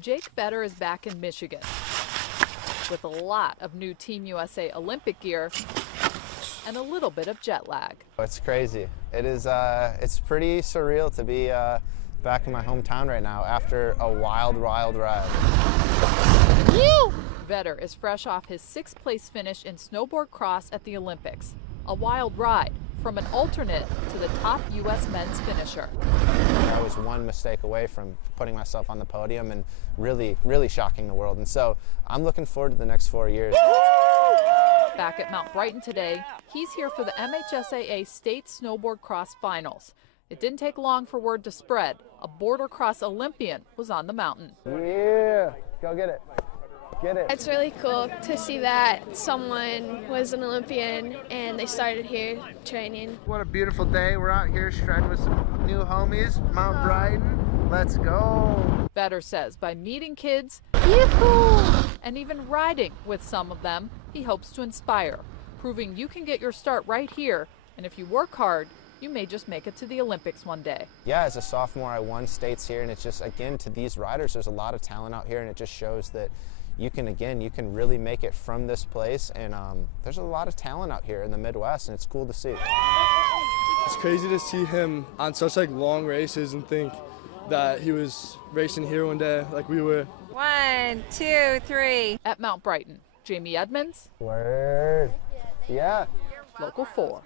Jake Vetter is back in Michigan with a lot of new Team USA Olympic gear and a little bit of jet lag. It's crazy. It is. It's pretty surreal to be back in my hometown right now after a wild ride. Vetter is fresh off his 6th place finish in snowboard cross at the Olympics. A wild ride from an alternate to the top U.S. men's finisher. I was one mistake away from putting myself on the podium and really shocking the world. And so I'm looking forward to the next 4 years. Back at Mount Brighton today, he's here for the MHSAA State Snowboard Cross Finals. It didn't take long for word to spread. A border cross Olympian was on the mountain. Yeah, go get it. Get it. It's really cool to see that someone was an Olympian and they started here training. What a beautiful day. We're out here shredding with some new homies, Mount Brighton. Let's go. Vetter says by meeting kids, and even riding with some of them, he hopes to inspire, proving you can get your start right here, and if you work hard, you may just make it to the Olympics one day. Yeah, as a sophomore, I won states here, and it's just, again, to these riders, there's a lot of talent out here, and it just shows that you can really make it from this place, and there's a lot of talent out here in the Midwest, and it's cool to see. It's crazy to see him on such long races and think that he was racing here one day like we were. 1, 2, 3. At Mount Brighton, Jamie Edmonds. Word. Yeah. Local 4.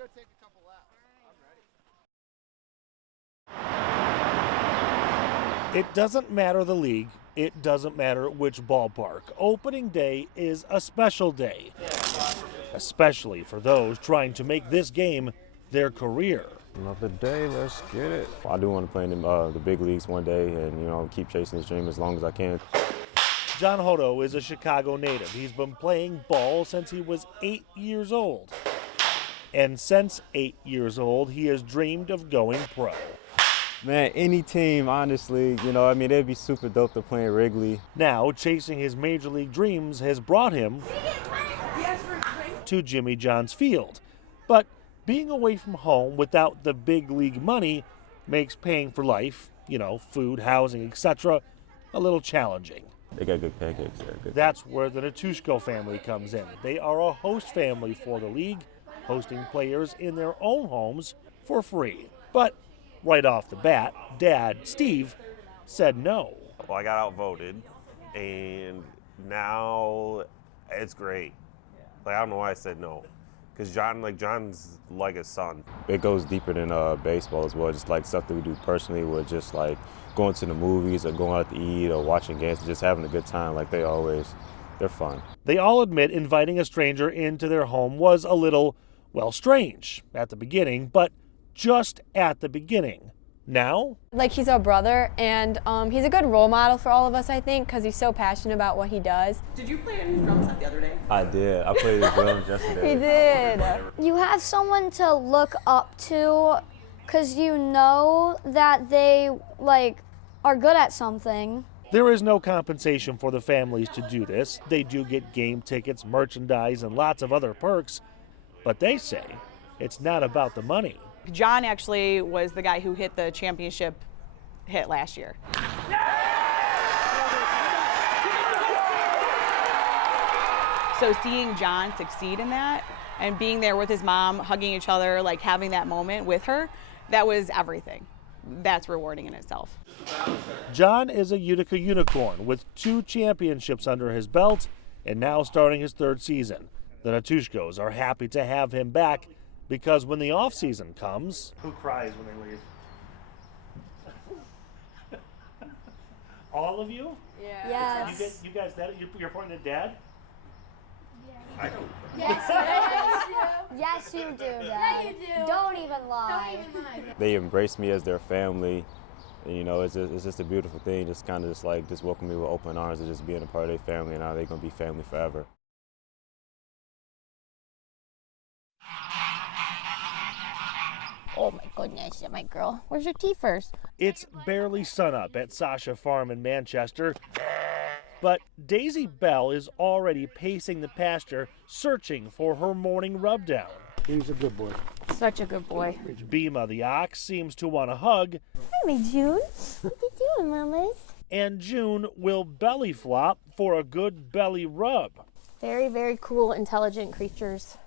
It doesn't matter the league. It doesn't matter which ballpark. Opening day is a special day, especially for those trying to make this game their career. Another day, let's get it. I do want to play in the big leagues one day and, keep chasing this dream as long as I can. John Hodo is a Chicago native. He's been playing ball since he was 8 years old. And since 8 years old, he has dreamed of going pro. Man, any team, honestly, it'd be super dope to play in Wrigley. Now, chasing his major league dreams has brought him to Jimmy John's Field. But being away from home without the big league money makes paying for life, food, housing, etc., a little challenging. They got good pancakes there. Good. That's where the Natushko family comes in. They are a host family for the league, hosting players in their own homes for free. But right off the bat, Dad, Steve, said no. Well, I got outvoted, and now it's great. I don't know why I said no. Because John's like a son. It goes deeper than baseball as well, just stuff that we do personally, with just going to the movies or going out to eat or watching games and just having a good time they're fun. They all admit inviting a stranger into their home was a little, strange at the beginning, but just at the beginning. Now? He's our brother, and he's a good role model for all of us, I think, because he's so passionate about what he does. Did you play on his drum set the other day? I did. I played his drums yesterday. He did. You have someone to look up to because you know that they, are good at something. There is no compensation for the families to do this. They do get game tickets, merchandise, and lots of other perks, but they say it's not about the money. John actually was the guy who hit the championship hit last year. So seeing John succeed in that and being there with his mom, hugging each other, having that moment with her, that was everything. That's rewarding in itself. John is a Utica unicorn with 2 championships under his belt and now starting his 3rd season. The Natushkos are happy to have him back because when the off season comes, who cries when they leave? All of you? Yeah. Yes. You guys, you're pointing at Dad? I don't. Yes, you do, Dad. Yeah, you do. Don't even lie. They embrace me as their family. And, it's just a beautiful thing, just welcome me with open arms and just being a part of their family, and now they're going to be family forever. Oh my goodness, my girl. Where's your tea first? It's barely sunup at Sasha Farm in Manchester, but Daisy Bell is already pacing the pasture, searching for her morning rubdown. He's a good boy. Such a good boy. Bima the ox seems to want a hug. Hi, my June. What you doing, mamas? And June will belly flop for a good belly rub. Very, very cool, intelligent creatures.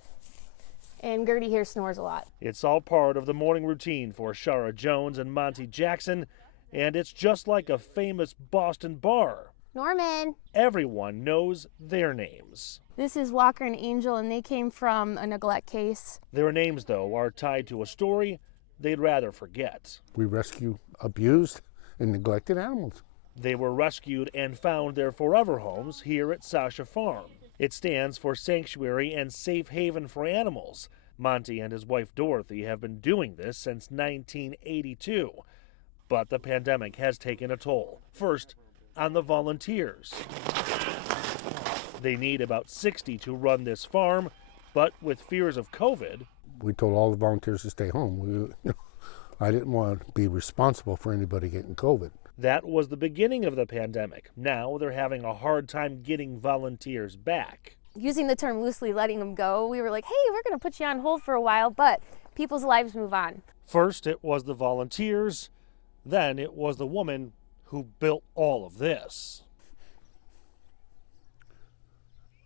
And Gertie here snores a lot. It's all part of the morning routine for Shara Jones and Monty Jackson, and it's just like a famous Boston bar. Norman. Everyone knows their names. This is Walker and Angel, and they came from a neglect case. Their names, though, are tied to a story they'd rather forget. We rescue abused and neglected animals. They were rescued and found their forever homes here at Sasha Farm. It stands for Sanctuary and Safe Haven for Animals. Monty and his wife Dorothy have been doing this since 1982. But the pandemic has taken a toll. First, on the volunteers. They need about 60 to run this farm, but with fears of COVID, we told all the volunteers to stay home. I didn't want to be responsible for anybody getting COVID. That was the beginning of the pandemic. Now they're having a hard time getting volunteers back. Using the term loosely, letting them go, we were like, hey, we're going to put you on hold for a while, but people's lives move on. First, it was the volunteers. Then it was the woman who built all of this.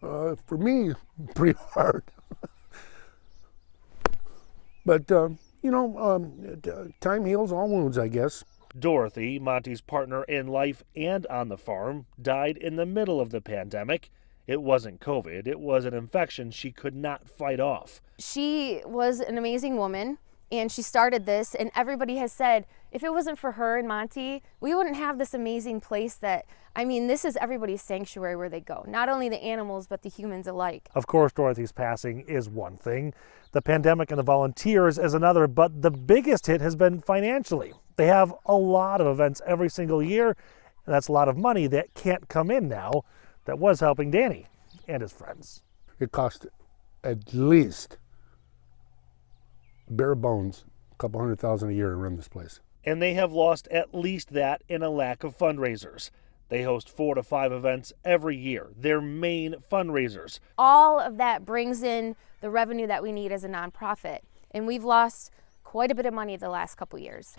For me, pretty hard. But, time heals all wounds, I guess. Dorothy, Monty's partner in life and on the farm, died in the middle of the pandemic. It wasn't COVID. It was an infection she could not fight off. She was an amazing woman, and she started this, and everybody has said, if it wasn't for her and Monty, we wouldn't have this amazing place that, this is everybody's sanctuary where they go. Not only the animals, but the humans alike. Of course, Dorothy's passing is one thing. The pandemic and the volunteers is another, but the biggest hit has been financially. They have a lot of events every single year, and that's a lot of money that can't come in now that was helping Danny and his friends. It cost at least, bare bones, a couple $100,000 a year to run this place. And they have lost at least that in a lack of fundraisers. They host 4 to 5 events every year, their main fundraisers. All of that brings in the revenue that we need as a nonprofit. And we've lost quite a bit of money the last couple years.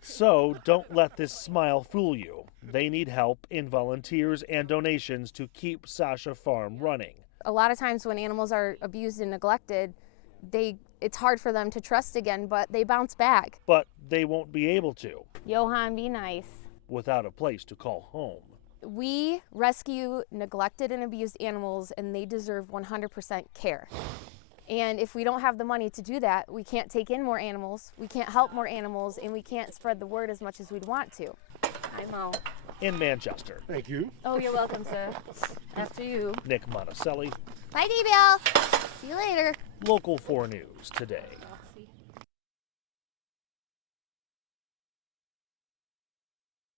So don't let this smile fool you. They need help in volunteers and donations to keep Sasha Farm running. A lot of times when animals are abused and neglected, it's hard for them to trust again, but they bounce back. But they won't be able to. Johan, be nice. Without a place to call home. We rescue neglected and abused animals, and they deserve 100% care. And if we don't have the money to do that, we can't take in more animals, we can't help more animals, and we can't spread the word as much as we'd want to. I'm out. In Manchester. Thank you. Oh, you're welcome, sir. After you. Nick Monticelli. Bye, D-Bill. See you later. Local 4 News Today.